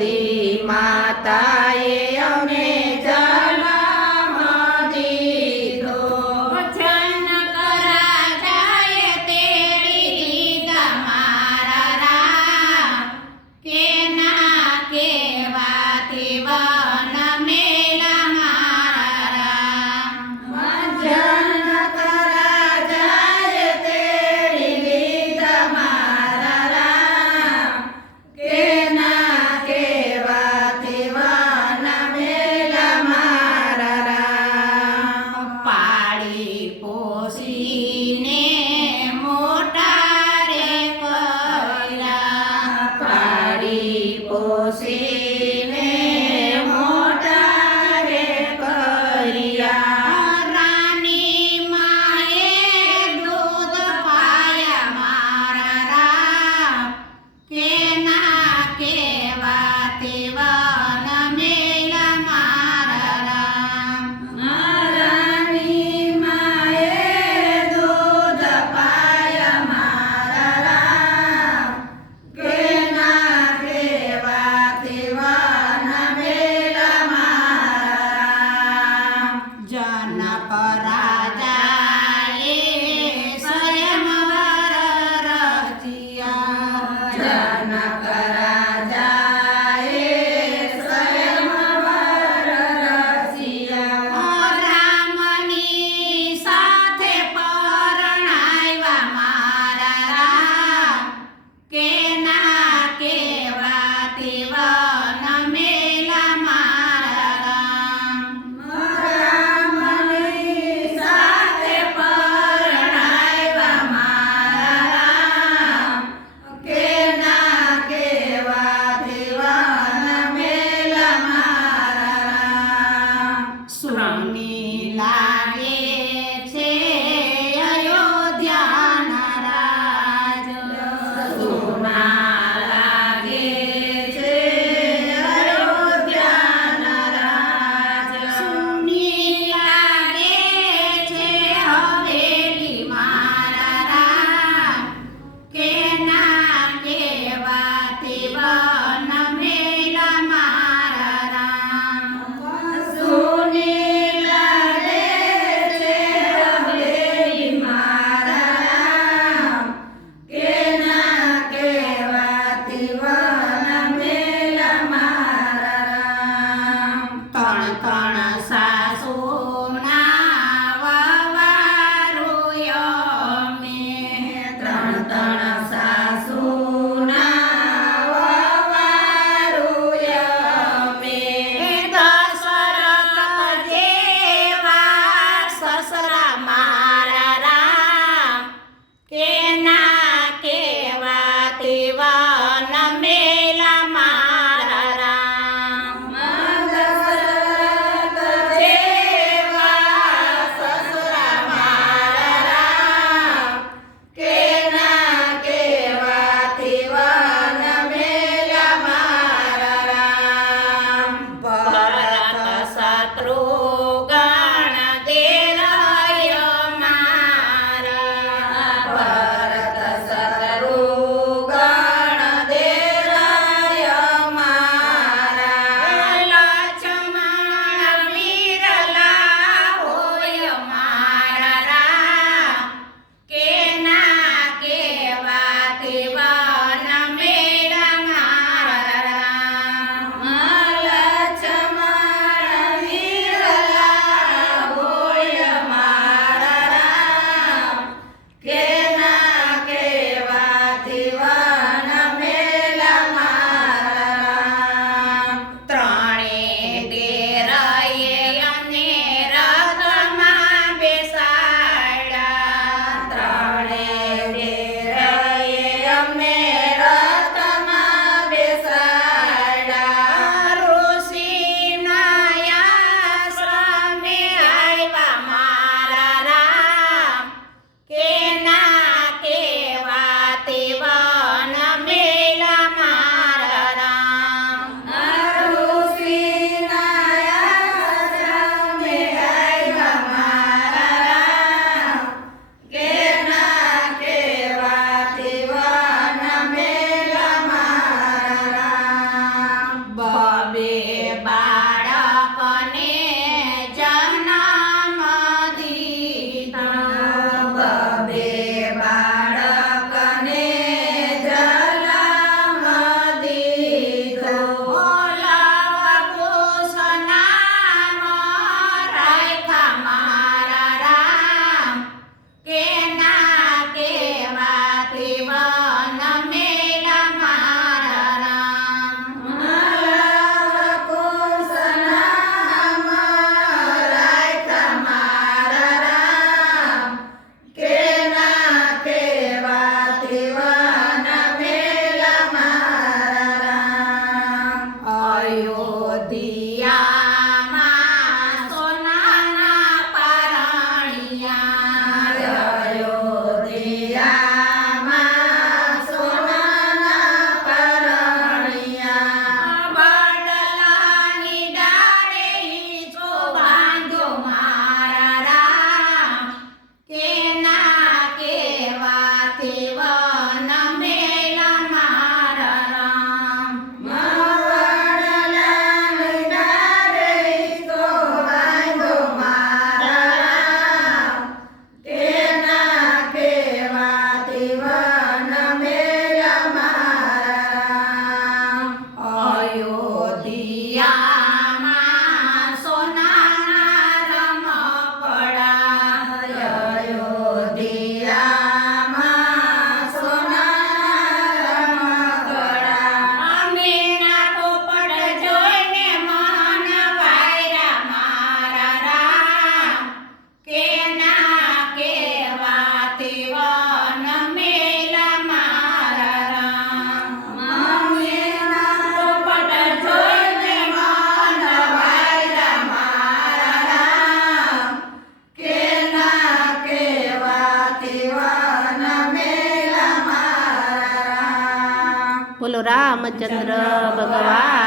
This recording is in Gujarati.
સતી માતાએ રામચંદ્ર ભગવાન.